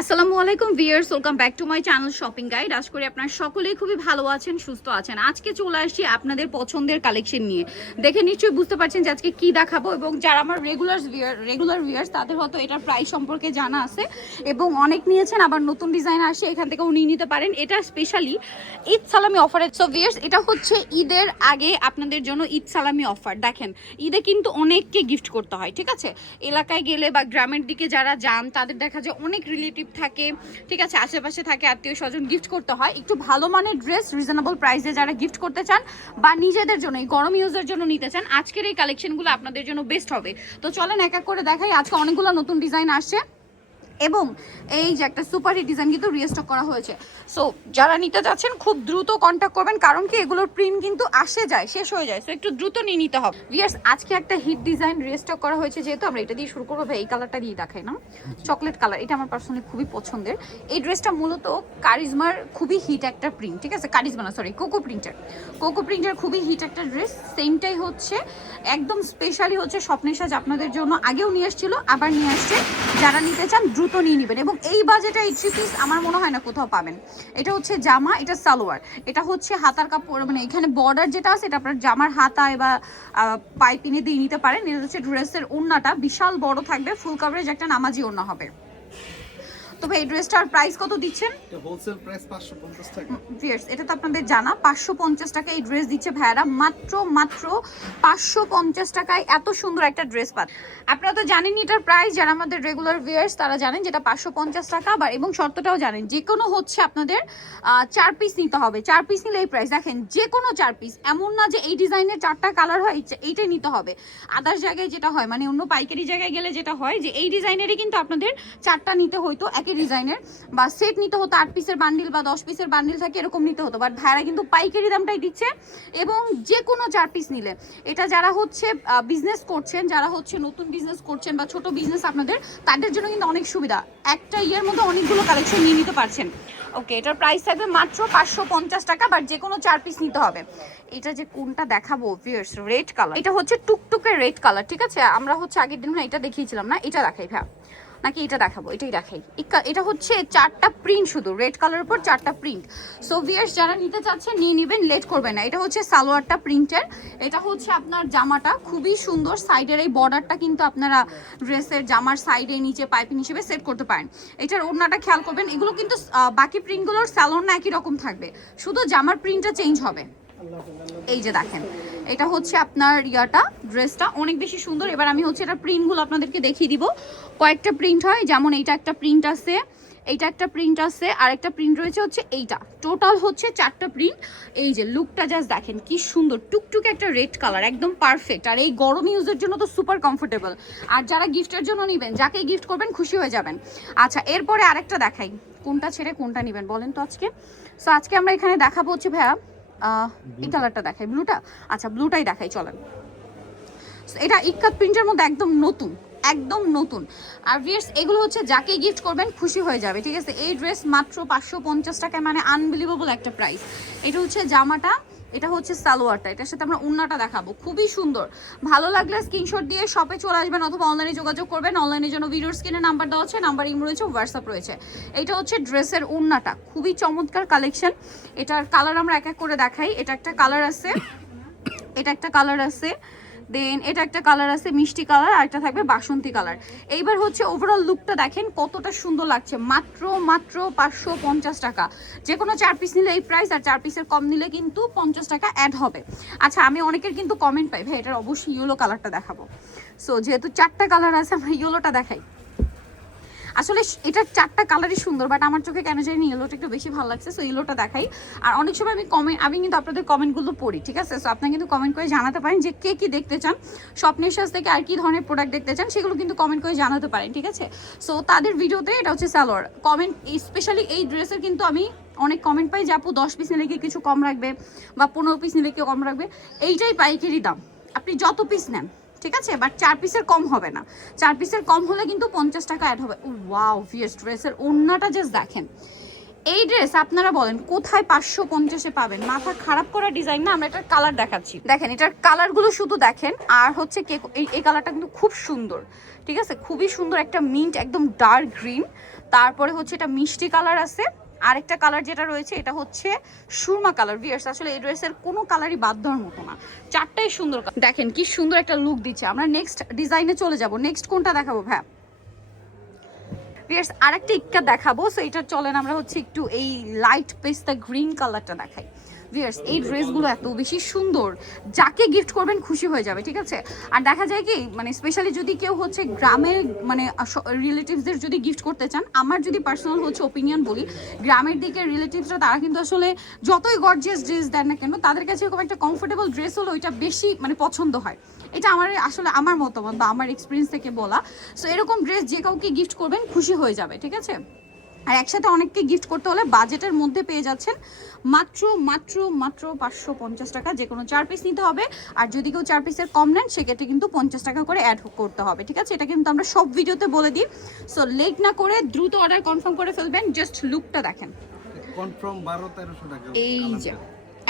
আসসালামু আলাইকুম viewers welcome back to my channel shopping guide. আশা করি আপনারা সকলেই খুবই ভালো আছেন, সুস্থ আছেন। আজকে চলে আসছি আপনাদের পছন্দের কালেকশন নিয়ে। দেখে নিশ্চয়ই বুঝতে পারছেন যে আজকে কি দেখাবো এবং যারা আমার রেগুলার ভিয়ার রেগুলার ভিয়ার্স তাদের হয়তো এটার প্রাইস সম্পর্কে জানা আছে এবং অনেক নিয়েছেন, আবার নতুন ডিজাইন আসে, এখান থেকেও নিয়ে নিতে পারেন। এটা স্পেশালি ঈদ সালামি অফারের সো ভিয়ার্স এটা হচ্ছে ঈদের আগে আপনাদের জন্য ঈদ সালামি অফার দেখেন, ঈদে কিন্তু অনেককে গিফট করতে হয়, ঠিক আছে? এলাকায় গেলে বা গ্রামের দিকে যারা যান, তাদের দেখা যায় অনেক রিলেটিভ থাকে, ঠিক আছে, আশেপাশে থাকে, আত্মীয় স্বজন গিফট করতে হয়। একটু ভালো মানের ড্রেস রিজনেবল প্রাইসে যারা গিফট করতে চান বা নিজেদের জন্য, এই গরম ইউজের জন্য নিতে চান, আজকের এই কালেকশনগুলো আপনাদের জন্য বেস্ট হবে। তো চলেন এক এক করে দেখাই, আজকে অনেকগুলো নতুন ডিজাইন আসছে। এবং এই যে একটা সুপার হিট ডিজাইন কিন্তু রিস্টক করা হয়েছে। সো যারা নিতে যাচ্ছেন, খুব দ্রুত কন্ট্যাক্ট করবেন, কারণ কি এগুলোর প্রিন্ট কিন্তু আসে যায়, শেষ হয়ে যায়। সো একটু দ্রুত নিয়ে নিতে হবে। ভিয়ার্স আজকে একটা হিট ডিজাইন রিস্টক করা হয়েছে, যেহেতু আমরা এটা দিয়ে শুরু করব এই কালারটা দিয়ে দেখাই না। চকলেট কালার এটা আমার পার্সোনালি খুবই পছন্দের। এই ড্রেসটা মূলত কারিজমার খুবই হিট একটা প্রিন্ট ঠিক আছে? কারিজমা না sorry coco printer coco printer খুবই হিট একটা ড্রেস সেমটাই হচ্ছে। একদম স্পেশালি হচ্ছে স্বপ্নের সাজ আপনাদের জন্য। আগেও নিয়ে আসছিল, আবার নিয়ে আসছে। যারা নিতে চান, দ্রুত নিয়ে নেবেন এবং এই বাজেটে এই থ্রি পিস আমার মনে হয় না কোথাও পাবেন। এটা হচ্ছে জামা, এটা সালোয়ার। এটা হচ্ছে হাতার কাপড় মানে এখানে বর্ডার যেটা আছে, এটা আপনার জামার হাতায় বা পাইপিনে দিয়ে নিতে পারেন। এটা হচ্ছে ড্রেসের ওড়নাটা বিশাল বড় থাকবে ফুল কাভারেজ একটা নামাজি ওড়না হবে। তবে এই ড্রেসটার প্রাইস কত দিচ্ছেন? এটা হোলসেল প্রাইস 550 টাকা। এটা তো আপনাদের জানা পাঁচশো পঞ্চাশ টাকা এই ড্রেস দিচ্ছে ভাইয়ারা। মাত্র মাত্র পাঁচশো পঞ্চাশ টাকায় এত সুন্দর একটা ড্রেস পান আপনারা তো জানেনই এটার প্রাইস যারা আমাদের রেগুলার ভিয়ার্স তারা জানেন যেটা পাঁচশো পঞ্চাশ টাকা আবার এবং শর্তটাও জানেন যে কোনো হচ্ছে আপনাদের চার পিস নিতে হবে। চার পিস নিলে এই প্রাইস দেখেন যে কোনো চার পিস এমন না যে এই ডিজাইনের চারটা কালার হয় এইটাই নিতে হবে। আদার্স জায়গায় যেটা হয় মানে অন্য পাইকারি জায়গায় গেলে যেটা হয় যে এই ডিজাইনেরই কিন্তু আপনাদের চারটা নিতে হইতো একই ডিজাইনের, বা সেট নিতে হতো আট পিসের বান্ডিল বা দশ পিসের বান্ডিল থাকে, এরকম নিতে হতো। বাট ভাইরা কিন্তু পাইকারি দামটাই দিচ্ছে এবং যে কোনো চার পিস নিলে। এটা যারা হচ্ছে বিজনেস করছেন, যারা হচ্ছে নতুন বিজনেস করছেন বা ছোট বিজনেস আপনাদের, তাদের জন্য কিন্তু অনেক সুবিধা। একটা ইয়ের মধ্যে অনেকগুলো কালেকশন নিয়ে নিতে পারছেন। ওকে এটার প্রাইস থাকবে মাত্র পাঁচশো পঞ্চাশ টাকা বাট যে কোনো চার পিস নিতে হবে। এটা যে কোনটা দেখাবো ভিয়ার্স রেড কালার এটা হচ্ছে টুকটুকে রেড কালার ঠিক আছে? আমরা হচ্ছে আগের দিন এটা দেখিয়েছিলাম না, এটা দেখাই ভাই নাকি এটা দেখাবো, এটাই দেখাই। এটা হচ্ছে চারটা প্রিন্ট শুধু রেড কালারের উপর চারটা প্রিন্ট সো ভিয়ার্স যারা নিতে চাচ্ছেন, নিয়ে নেবেন লেট করবেন না। এটা হচ্ছে সালোয়ারটা প্রিন্টের এটা হচ্ছে আপনার জামাটা। খুবই সুন্দর সাইডের এই বর্ডারটা কিন্তু আপনারা ড্রেসের জামার সাইডে নিচে পাইপিং হিসেবে সেট করতে পারেন। এটার ওড়নাটা খেয়াল করবেন, এগুলো কিন্তু বাকি প্রিন্টগুলোর স্যালোন না একই রকম থাকবে। শুধু জামার প্রিন্টটা চেঞ্জ হবে। এই যে দেখেন, এটা হচ্ছে আপনার ইয়াটা, ড্রেসটা অনেক বেশি সুন্দর। এবার আমি হচ্ছে এটা প্রিন্টগুলো আপনাদেরকে দেখিয়ে দিব। কয়েকটা প্রিন্ট হয়, যেমন এইটা একটা প্রিন্ট আছে, এইটা একটা প্রিন্ট আছে আর একটা প্রিন্ট রয়েছে হচ্ছে এইটা। টোটাল হচ্ছে চারটা প্রিন্ট এই যে লুকটা জাস্ট দেখেন, কি সুন্দর, টুকটুকে একটা রেড কালার একদম পারফেক্ট আর এই গরম ইউজের জন্য তো সুপার কমফোর্টেবল আর যারা গিফটের জন্য নেবেন, যাকেই গিফট করবেন, খুশি হয়ে যাবেন। আচ্ছা এরপরে আরেকটা দেখাই। কোনটা ছেড়ে কোনটা নেবেন বলেন তো আজকে? সো আজকে আমরা এখানে দেখাবো হচ্ছে, ভাইয়া এই কালারটা দেখাই ব্লুটা আচ্ছা ব্লুটাই দেখাই চলেন। এটা ইক্কাত প্রিন্টের মধ্যে একদম নতুন একদম নতুন। আর ভিয়ার্স এগুলো হচ্ছে যাকে গিফট করবেন খুশি হয়ে যাবে ঠিক আছে? এই ড্রেস মাত্র পাঁচশো পঞ্চাশ টাকায় মানে আনবিলিভেবল একটা প্রাইস এটা হচ্ছে জামাটা এটা হচ্ছে সালোয়ারটা, এটার সাথে আমরা উন্নাটা দেখাবো। খুবই সুন্দর। ভালো লাগলে স্ক্রিনশট দিয়ে শপে চলে আসবেন অথবা অনলাইনে যোগাযোগ করবেন। অনলাইনের জন্য ভিডিওর স্ক্রিনে নাম্বার দেওয়া হচ্ছে নাম্বার ইম রয়েছে হোয়াটসঅ্যাপ রয়েছে। এটা হচ্ছে ড্রেসের উন্নাটা, খুবই চমৎকার কালেকশন এটার কালার আমরা এক এক করে দেখাই। এটা একটা কালার আছে, এটা একটা কালার আছে দেন এটা একটা কালার আছে, মিষ্টি কালার, আর একটা থাকবে বাসন্তী কালার। এইবার হচ্ছে ওভারঅল লুকটা দেখেন কতটা সুন্দর লাগছে। মাত্র মাত্র পাঁচশো পঞ্চাশ টাকা। যে কোনো চার পিস নিলে এই প্রাইস আর চার পিসের কম নিলে কিন্তু পঞ্চাশ টাকা অ্যাড হবে। আচ্ছা আমি অনেকের কিন্তু কমেন্ট পাই, ভাই, এটার অবশ্যই ইয়েলো কালারটা দেখাবো। সো যেহেতু চারটা কালার আছে, আমরা ইয়েলোটা দেখাই। আসলে এটার চারটা কালারই সুন্দর বাট আমার চোখে কেন জানি ইয়েলোটা একটু বেশি ভালো লাগছে সো ইয়েলোটা দেখাই। আর অনেক সময় আমি কমেন্ট আমি কিন্তু আপনাদের কমেন্টগুলো পড়ি, ঠিক আছে? সো আপনারা কিন্তু কমেন্ট করে জানাতে পারেন যে কে কী দেখতে চান, স্বপ্নের সাজ থেকে আর কি ধরনের প্রোডাক্ট দেখতে চান, সেগুলো কিন্তু কমেন্ট করে জানাতে পারেন, ঠিক আছে? সো তাদের ভিডিওতে এটা হচ্ছে স্যালোয়ার কমেন্ট স্পেশালি এই ড্রেসের কিন্তু আমি অনেক কমেন্ট পাই যে, আপু, দশ পিস নিলে কি কিছু কম রাখবে? বা পনেরো পিস নিলে কেউ কম রাখবে? এইটাই পাইকারি দাম। আপনি যত পিস নেন ঠিক আছে? বাট চার পিসের কম হবে না। চার পিসের কম হলে কিন্তু পঞ্চাশ টাকা অ্যাড হবে। ওয়াও ভিএস ড্রেসের ওড়নাটা জাস্ট দেখেন। এই ড্রেস আপনারা বলেন, কোথায় পাঁচশো পঞ্চাশে পাবেন? মাথা খারাপ করা ডিজাইন না, আমরা এটার কালার দেখাচ্ছি। দেখেন, এটার কালারগুলো শুধু দেখেন, আর হচ্ছে কে, এই কালারটা কিন্তু খুব সুন্দর। ঠিক আছে? খুবই সুন্দর একটা মিন্ট একদম ডার্ক গ্রিন তারপরে হচ্ছে এটা মিষ্টি কালার আছে। আরেকটা কালার যেটা রয়েছে, এটা হচ্ছে সুরমা কালার ভিয়ার্স আসলে এই ড্রেসের কোনো কালারই বাদ দেওয়ার মতো না। চারটাই সুন্দর দেখেন কি সুন্দর একটা লুক দিচ্ছে। আমরা নেক্সট ডিজাইনে চলে যাব। নেক্সট কোনটা দেখাবো ভ্যা ভিয়ার্স আরেকটা ইক্কা দেখাবো। সো এটা চলেন, আমরা হচ্ছে একটু এই লাইট পেস্তা গ্রিন কালারটা দেখাই। ভিয়ার্স এই ড্রেসগুলো এত বেশি সুন্দর। যাকে গিফট করবেন খুশি হয়ে যাবে, ঠিক আছে? আর দেখা যায় কি মানে স্পেশালি যদি কেউ হচ্ছে গ্রামের মানে রিলেটিভসদের যদি গিফট করতে চান, আমার যদি পার্সোনাল হচ্ছে ওপিনিয়ন বলি, গ্রামের দিকে রিলেটিভসরা তারা কিন্তু আসলে যতই গর্জিয়াস ড্রেস দেন না কেন, তাদের কাছে এরকম একটা কমফোর্টেবল ড্রেস হলো ওইটা বেশি মানে পছন্দ হয়। এটা আমার, আসলে আমার মতামত বা আমার এক্সপিরিয়েন্স থেকে বলা। সো এরকম ড্রেস যে কাউকে গিফট করবেন, খুশি হয়ে যাবে, ঠিক আছে? আর একসাথে অনেককে গিফট করতে হলে বাজেটের মধ্যে পেয়ে যাচ্ছেন মাত্র মাত্র মাত্র পাঁচশো পঞ্চাশ টাকা। যে কোনো চার পিস নিতে হবে। আর যদি কেউ চার পিসের কম নেন সেক্ষেত্রে কিন্তু পঞ্চাশ টাকা করে অ্যাড করতে হবে। ঠিক আছে? এটা কিন্তু আমরা সব ভিডিওতে বলে দিই। সো লেট না করে দ্রুত অর্ডার কনফার্ম করে ফেলবেন। জাস্ট লুকটা দেখেন। কনফার্ম বারো তেরোশো টাকা এই যে।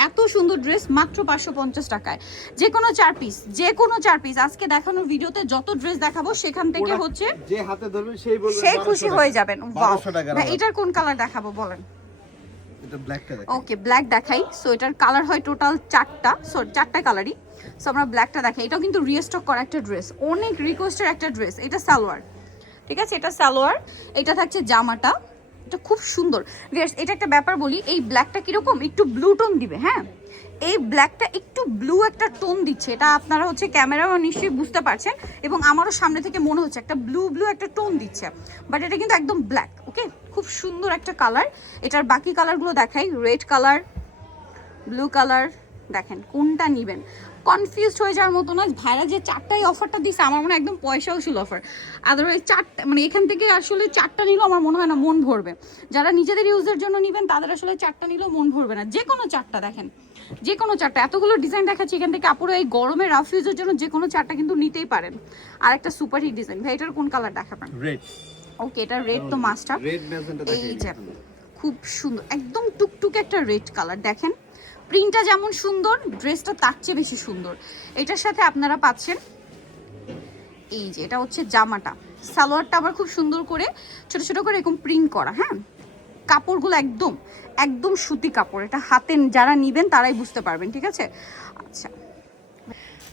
এত সুন্দর ড্রেস মাত্র পাঁচশো পঞ্চাশ টাকায়। যে কোনো চার পিস যে কোনো চার পিস আজকে দেখানোর ভিডিওতে যত ড্রেস দেখাবো সেখান থেকে হচ্ছে যে হাতে সেই খুশি হয়ে যাবেন। Wow. 1200 টাকার ভাই, আবার। এটার কোন কালার দেখাবো বলেন? ওকে ব্ল্যাক দেখাই। সো এটার কালার হয় টোটাল চারটা। সো চারটা কালারই সো আমরা ব্ল্যাকটা দেখাই। এটাও কিন্তু রিস্টক করা একটা ড্রেস অনেক রিকোয়েস্টের একটা ড্রেস এটা সালোয়ার। ঠিক আছে? এটা সালোয়ার। এটা থাকছে জামাটা। এটা খুব সুন্দর। ভিয়ার্স এটা একটা ব্যাপার বলি, এই ব্ল্যাকটা কীরকম? একটু ব্লু টোন দিবে হ্যাঁ? এই ব্ল্যাকটা একটু ব্লু একটা টোন দিচ্ছে, এটা আপনারা হচ্ছে ক্যামেরাও নিশ্চয়ই বুঝতে পারছেন এবং আমারও সামনে থেকে মনে হচ্ছে একটা ব্লু ব্লু একটা টোন দিচ্ছে। বাট এটা কিন্তু একদম ব্ল্যাক ওকে খুব সুন্দর একটা কালার এটার বাকি কালারগুলো দেখাই রেড কালার ব্লু কালার দেখেন, কোনটা নেবেন? কনফিউজড হয়ে যাওয়ার মতো না ভাইরা যে চারটাই অফারটা দিছে আমার মনে হয় একদম পয়সা উসুল অফার আদারওয়াইজ চারটা মানে এখান থেকে আসলে চারটা নিলেও আমার মনে হয় না মন ভরবে। যারা নিজেদের ইউজের জন্য নেবেন তাদের আসলে চারটা নিলেও মন ভরবে না। যে কোনো চারটা দেখেন যে কোনো চারটা। এতগুলো ডিজাইন দেখাচ্ছি এখান থেকে আপুরো এই গরমে রাফ ইউজের জন্য যে কোনো চারটা কিন্তু নিতেই পারেন। আর একটা সুপার হিট ডিজাইন ভাই এটার কোন কালার দেখাবেন? রেড ওকে এটা রেড তো মাস্টার রেড ম্যাজেন্টা এই যে খুব সুন্দর একদম টুকটুক একটা রেড কালার দেখেন প্রিন্টটা যেমন সুন্দর, ড্রেসটা তার চেয়ে বেশি সুন্দর। এটার সাথে আপনারা পাচ্ছেন এই যে, এটা হচ্ছে জামাটা। সালোয়ারটা আবার খুব সুন্দর করে ছোট ছোট করে এরকম প্রিন্ট করা হ্যাঁ? কাপড়গুলো একদম একদম সুতি কাপড়। এটা হাতে যারা নিবেন তারাই বুঝতে পারবেন, ঠিক আছে? আচ্ছা।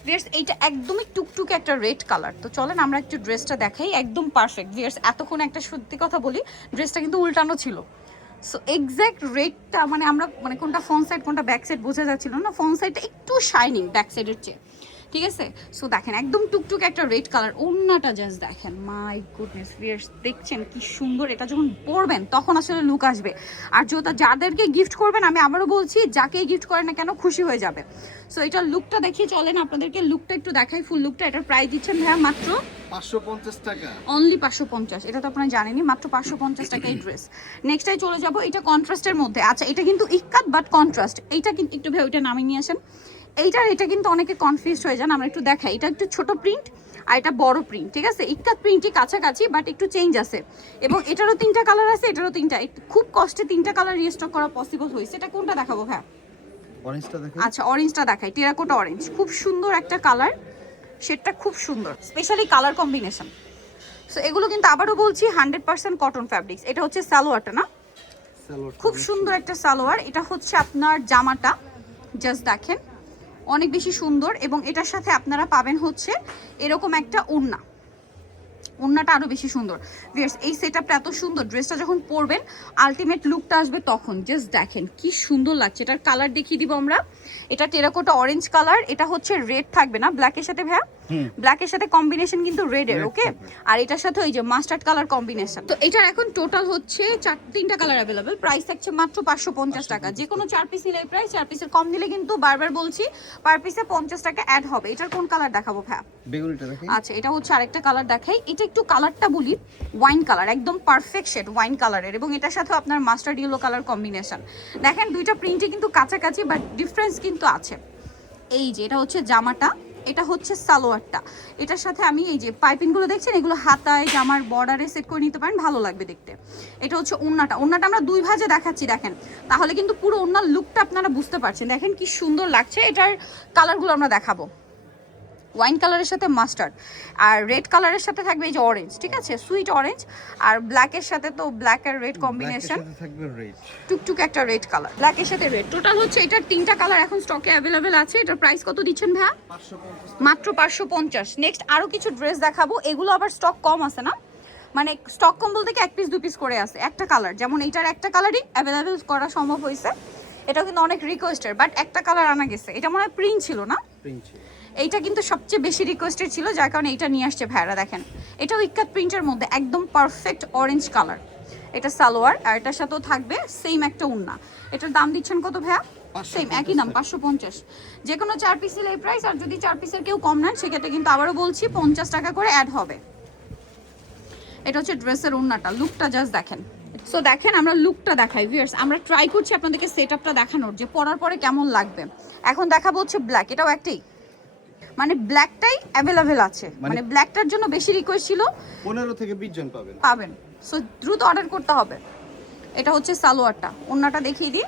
ভিয়ার্স এইটা একদমই টুকটুকে একটা রেড কালার। তো চলেন আমরা একটু ড্রেসটা দেখাই। একদম পারফেক্ট ভিয়ার্স এতক্ষণ একটা সত্যি কথা বলি, ড্রেসটা কিন্তু উল্টানো ছিল। সো এক্স্যাক্ট রেটটা মানে আমরা মানে কোনটা ফ্রন্ট সাইড কোনটা ব্যাক সাইড বোঝা যাচ্ছিল না ফ্রন্ট সাইডটা একটু শাইনিং ব্যাক সাইডের চেয়ে। ঠিক আছে? সো দেখেন একদম টুকটুক একটা রেড কালার ওন্নাটা জাস্ট দেখেন। মাই গুডনেস ভিয়ার্স দেখছেন কি সুন্দর? এটা যখন পরবেন তখন আসলে লুক আসবে। আর যেটা যাদেরকে গিফট করবেন আমি আবারও বলছি যাকে গিফট করেন না কেন খুশি হয়ে যাবে। সো এটার লুকটা দেখিয়ে চলেন আপনাদেরকে লুকটা একটু দেখাই ফুল লুকটা এটার প্রাইস দিচ্ছেন ভাইয়া মাত্র পাঁচশো পঞ্চাশ টাকা। অনলি পাঁচশো পঞ্চাশ এটা তো আপনারা জানেনই মাত্র পাঁচশো পঞ্চাশ টাকা এই ড্রেস নেক্সটাই চলে যাব এটা কন্ট্রাস্টের মধ্যে। আচ্ছা এটা কিন্তু ইক্কাত বাট কন্ট্রাস্ট এইটা কিন্তু একটু ভাই ওইটা নামিয়ে নিয়ে আসেন। এইটার এটা কিন্তু অনেকে কনফিউজ হয়ে যান আমরা একটু দেখাই। এটা একটু ছোট প্রিন্ট আর এটা বড় প্রিন্ট ঠিক আছে? ইক্কাত প্রিন্টই কাছাকাছি বাট একটু চেঞ্জ আছে। এবং এটারও তিনটা কালার আছে এটারও তিনটা। একটু খুব কষ্টে তিনটা কালার রিস্টক করা পসিবল হয়েছে। এটা কোনটা দেখাবো দেখো আচ্ছা অরেঞ্জটা দেখাই। টেরাকোটা অরেঞ্জ খুব সুন্দর একটা কালার শেডটা খুব সুন্দর। স্পেশালি কালার কম্বিনেশন সো এগুলো কিন্তু আবারও বলছি হান্ড্রেড পার্সেন্ট কটন ফ্যাব্রিক্স এটা হচ্ছে সালোয়ারটা না? খুব সুন্দর একটা সালোয়ার। এটা হচ্ছে আপনার জামাটা। জাস্ট দেখেন। অনেক বেশি সুন্দর এবং এটার সাথে আপনারা পাবেন হচ্ছে এরকম একটা ওড়না ওড়নাটা আরও বেশি সুন্দর। ভিয়ার্স এই সেটআপটা এত সুন্দর। ড্রেসটা যখন পরবেন আলটিমেট লুকটা আসবে তখন। জাস্ট দেখেন, কি সুন্দর লাগছে। এটার কালার দেখিয়ে দিব আমরা। এটা টেরাকোটা অরেঞ্জ কালার এটা হচ্ছে রেড থাকবে না ব্ল্যাকের সাথে ভাইয়া। হুম। ব্ল্যাকের সাথে কম্বিনেশন কিন্তু রেড এর ওকে আর এটার সাথে ওই যে মাস্টার্ড কালার কম্বিনেশন তো এটার এখন টোটাল হচ্ছে চার তিনটা কালার অ্যাভেলেবেল প্রাইস থাকছে মাত্র পাঁচশো পঞ্চাশ টাকা। যে কোনো চার পিস নিলে প্রাইস চার পিসের কম নিলে কিন্তু বারবার বলছি পার পিসে পঞ্চাশ টাকা অ্যাড হবে। এটার কোন কালার দেখাবো দেখি। আচ্ছা এটা হচ্ছে আরেকটা কালার দেখাই। এটা একটু কালারটা বলি। ওয়াইন কালার একদম পারফেক্ট শেড ওয়াইন কালারের এবং এটার সাথে আপনার মাস্টার্ড ইয়েলো কালার কম্বিনেশন দেখেন দুইটা প্রিন্টই কিন্তু কাছাকাছি বাট ডিফারেন্স কিন্তু আছে। এই যে এটা হচ্ছে জামাটা। এটা হচ্ছে সালোয়ারটা। এটার সাথে আমি এই যে পাইপিংগুলো দেখছেন, এগুলো হাতায়, জামার বর্ডারে সেট করে নিতে পারেন, ভালো লাগবে দেখতে। এটা হচ্ছে ওন্নাটা। ওন্নাটা আমরা দুই ভাজে দেখাচ্ছি, দেখেন। তাহলে কিন্তু পুরো ওন্নার লুকটা আপনারা বুঝতে পারছেন। দেখেন কি সুন্দর লাগছে। এটার কালারগুলো আমরা দেখাবো। ওয়াইন কালারের সাথে মাস্টার্ড আর রেড কালারের সাথে থাকবে এই যে অরেঞ্জ ঠিক আছে? সুইট অরেঞ্জ আর ব্ল্যাকের সাথে তো ব্ল্যাক আর রেড কম্বিনেশন টুকটুক একটা রেড কালার ব্ল্যাকের সাথে রেড টোটাল হচ্ছে এটার তিনটা কালার এখন স্টকে অ্যাভেলেবেল আছে। এটার প্রাইস কত দিচ্ছেন ভাইয়া? 550 মাত্র পাঁচশো পঞ্চাশ। নেক্সট আরও কিছু ড্রেস দেখাবো। এগুলো আবার স্টক কম আছে না? মানে স্টক কম বলতে কি এক পিস দু পিস করে আছে। একটা কালার যেমন এইটার একটা কালারই অ্যাভেলেবেল করা সম্ভব হয়েছে। এটাও কিন্তু অনেক রিকোয়েস্টের বাট একটা কালার আনা গেছে। এটা মনে হয় প্রিন্ট ছিল না? প্রিন্ট এইটা কিন্তু সবচেয়ে বেশি রিকোয়েস্টেড ছিল যার কারণে এইটা নিয়ে আসছে ভাইরা দেখেন। এটাও ইক্কাত প্রিন্টের মধ্যে একদম পারফেক্ট অরেঞ্জ কালার এটা সালোয়ার আর এটার সাথেও থাকবে সেম একটা উন্না। এটার দাম দিচ্ছেন কত ভাইয়া? সেম একই দাম পাঁচশো পঞ্চাশ। যে কোনো চার পিসের এই প্রাইস আর যদি চার পিসের কেউ কম নেন সেক্ষেত্রে কিন্তু আবারও বলছি পঞ্চাশ টাকা করে অ্যাড হবে। এটা হচ্ছে ড্রেসের উন্নাটা লুকটা জাস্ট দেখেন। সো দেখেন আমরা লুকটা দেখাই ভিউয়ার্স আমরা ট্রাই করছি আপনাদেরকে সেট আপটা দেখানোর যে পরার পরে কেমন লাগবে। এখন দেখাবো হচ্ছে ব্ল্যাক এটাও একটাই। মানে ব্ল্যাকটাই অ্যাভেলেবেল আছে। মানে- মানে ব্ল্যাকটার জন্য বেশি রিকোয়েস্ট ছিল। 15 থেকে 20 জন পাবেন। পাবেন। সো দ্রুত অর্ডার করতে হবে। এটা হচ্ছে সালোয়ারটা। ওন্নাটা দেখিয়ে দিই।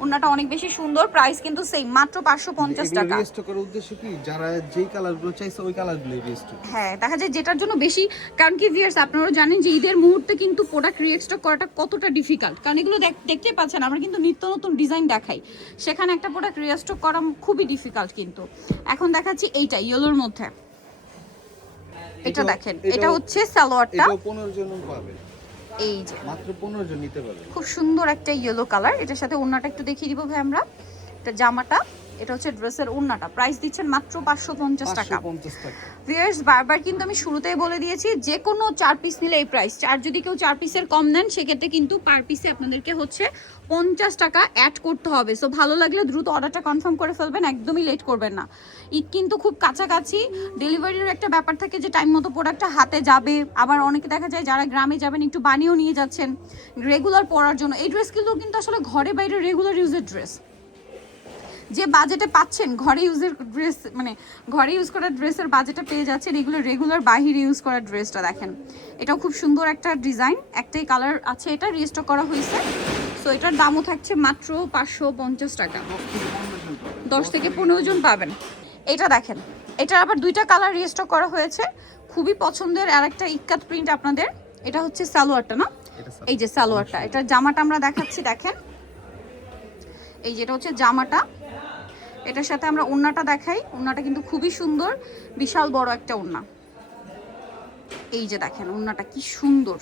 ওন্নাটা অনেক বেশি সুন্দর প্রাইস কিন্তু সেম মাত্র পাঁচশো পঞ্চাশ এগুলো টাকা। রিস্টক করার উদ্দেশ্য কি? যারা যেই কালারগুলো চাইছে ওই কালারগুলো রিস্টক হ্যাঁ দেখা যায় যেটার জন্য বেশি কারণ কি ভিয়ার্স আপনারা জানেন যে ঈদের মুহূর্তে কিন্তু প্রোডাক্ট রিএক্সটক করাটা কতটা ডিফিকাল্ট কারণ এগুলো দেখ- দেখতেই পাচ্ছেন আমরা কিন্তু নিত্য নতুন ডিজাইন দেখাই। সেখানে একটা প্রোডাক্ট রিএক্সটক করা খুবই ডিফিকাল্ট কিন্তু। এখন দেখাচ্ছি এইটা ইয়েলোর মধ্যে। এটা দেখেন এটা হচ্ছে সালোয়ারটা। এটাও 15 জন পাবেন এই যে। মাত্র 15 জন নিতে পারবেন খুব সুন্দর একটা ইয়েলো কালার এটার সাথে ওন্নাটা একটু দেখিয়ে দিব ভাই আমরা। এটা জামাটা এটা হচ্ছে ড্রেসের ওড়নাটা। প্রাইস দিচ্ছেন মাত্র পাঁচশো পঞ্চাশ টাকা। 550 টাকা। ভিউয়ার্স বারবার কিন্তু আমি শুরুতেই বলে দিয়েছি যে কোনো চার পিস নিলে এই প্রাইস চার যদি কেউ চার পিসের কম নেন সেক্ষেত্রে কিন্তু পার পিসে আপনাদেরকে হচ্ছে পঞ্চাশ টাকা অ্যাড করতে হবে। সো ভালো লাগলে দ্রুত অর্ডারটা কনফার্ম করে ফেলবেন একদমই লেট করবেন না। ঈদ কিন্তু খুব কাছাকাছি। ডেলিভারির একটা ব্যাপার থাকে যে টাইম মতো প্রোডাক্টটা হাতে যাবে। আবার অনেকে দেখা যায় যারা গ্রামে যাবেন একটু বানিয়েও নিয়ে যাচ্ছেন। রেগুলার পরার জন্য। এই ড্রেসগুলো কিন্তু আসলে ঘরে বাইরে রেগুলার ইউজের ড্রেস যে বাজেটে পাচ্ছেন ঘরে ইউজের ড্রেস মানে ঘরে ইউজ করা ড্রেসের বাজেটে পেয়ে যাচ্ছেন এগুলো রেগুলার বাহিরে ইউজ করা ড্রেসটা দেখেন। এটাও খুব সুন্দর একটা ডিজাইন একটাই কালার আছে এটা রিস্টক করা হয়েছে। সো এটার দামও থাকছে মাত্র পাঁচশো পঞ্চাশ টাকা। 10 থেকে 15 জন পাবেন দশ থেকে পনেরো জন পাবেন। এটা দেখেন এটার আবার দুইটা কালার রিস্টক করা হয়েছে। খুবই পছন্দের আর একটা ইক্কাত প্রিন্ট আপনাদের এটা হচ্ছে সালোয়ারটা না? এই যে সালোয়ারটা এটার জামাটা আমরা দেখাচ্ছি দেখেন। এই যেটা হচ্ছে জামাটা। এটার সাথে আমরা ওড়নাটা দেখাই। ওড়নাটা কিন্তু খুবই সুন্দর। বিশাল বড় একটা ওড়না এই যে দেখেন ওড়নাটা কি সুন্দর।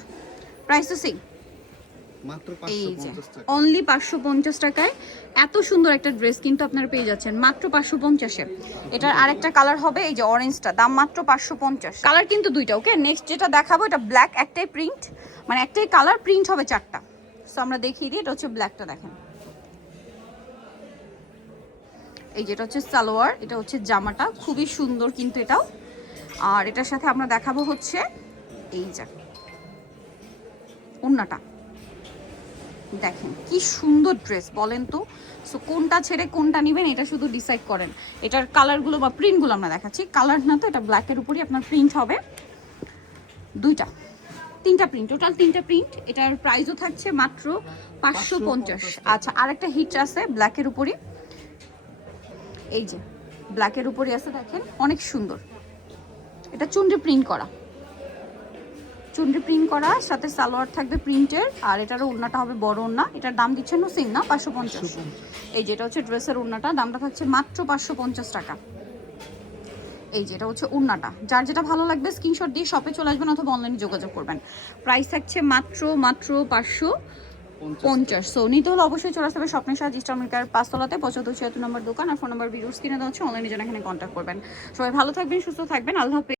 প্রাইস তো সেম এই যে অনলি পাঁচশো পঞ্চাশ টাকায়। এত সুন্দর একটা ড্রেস কিন্তু আপনারা পেয়ে যাচ্ছেন। মাত্র পাঁচশো পঞ্চাশে। এটার আরেকটা কালার হবে এই যে অরেঞ্জটা দাম মাত্র পাঁচশো পঞ্চাশ। কালার কিন্তু দুইটা ওকে নেক্সট যেটা দেখাবো এটা ব্ল্যাক একটাই প্রিন্ট মানে একটাই কালার প্রিন্ট হবে চারটা। সো আমরা দেখিয়ে দিই এটা হচ্ছে ব্ল্যাকটা দেখেন। এই যেটা হচ্ছে সালোয়ার এটা হচ্ছে জামাটা। খুবই সুন্দর কিন্তু এটাও। আর এটার সাথে আমরা দেখাবো হচ্ছে এই যা ওড়নাটা দেখেন কি সুন্দর ড্রেস বলেন তো। সো কোনটা ছেড়ে কোনটা নেবেন এটা শুধু ডিসাইড করেন। এটার কালারগুলো বা প্রিন্টগুলো আমরা দেখাচ্ছি। কালার না তো এটা ব্ল্যাকের উপরই আপনার প্রিন্ট হবে। দুইটা তিনটা প্রিন্ট টোটাল তিনটা প্রিন্ট এটার প্রাইসও থাকছে মাত্র পাঁচশো পঞ্চাশ। আচ্ছা আরেকটা হিট আছে ব্ল্যাকের উপরই। এই যে ব্ল্যাকের উপরই আছে দেখেন অনেক সুন্দর। এটা চুনরি প্রিন্ট করা। চুনরি প্রিন্ট করা সাথে সালোয়ার থাকবে প্রিন্টের আর এটারও ওড়নাটা হবে বড় ওড়না। এটার দাম দিচ্ছেন সেম না? পাঁচশো পঞ্চাশ। এই যেটা হচ্ছে ড্রেসের ওড়নাটা দামটা থাকছে মাত্র পাঁচশো পঞ্চাশ টাকা। এই যেটা হচ্ছে ওড়নাটা। যার যেটা ভালো লাগবে স্ক্রিনশট দিয়ে শপে চলে আসবেন অথবা অনলাইনে যোগাযোগ করবেন। প্রাইস থাকছে মাত্র মাত্র পাঁচশো 50 পঞ্চাশ সো নিতে অবশ্যই চলে আসতে হবে স্বপ্নের সাজ ইস্টার্মিকার পাঁচতলাতে। পঁচাত্তর, ছিয়াত্তর নম্বর দোকান আর ফোন নম্বর ভিডিওস কিনে দেওয়া হচ্ছে অনলাইনে যেন এখানে কন্ট্যাক্ট করবেন। সবাই ভালো থাকবেন, সুস্থ থাকবেন। আল্লাহ।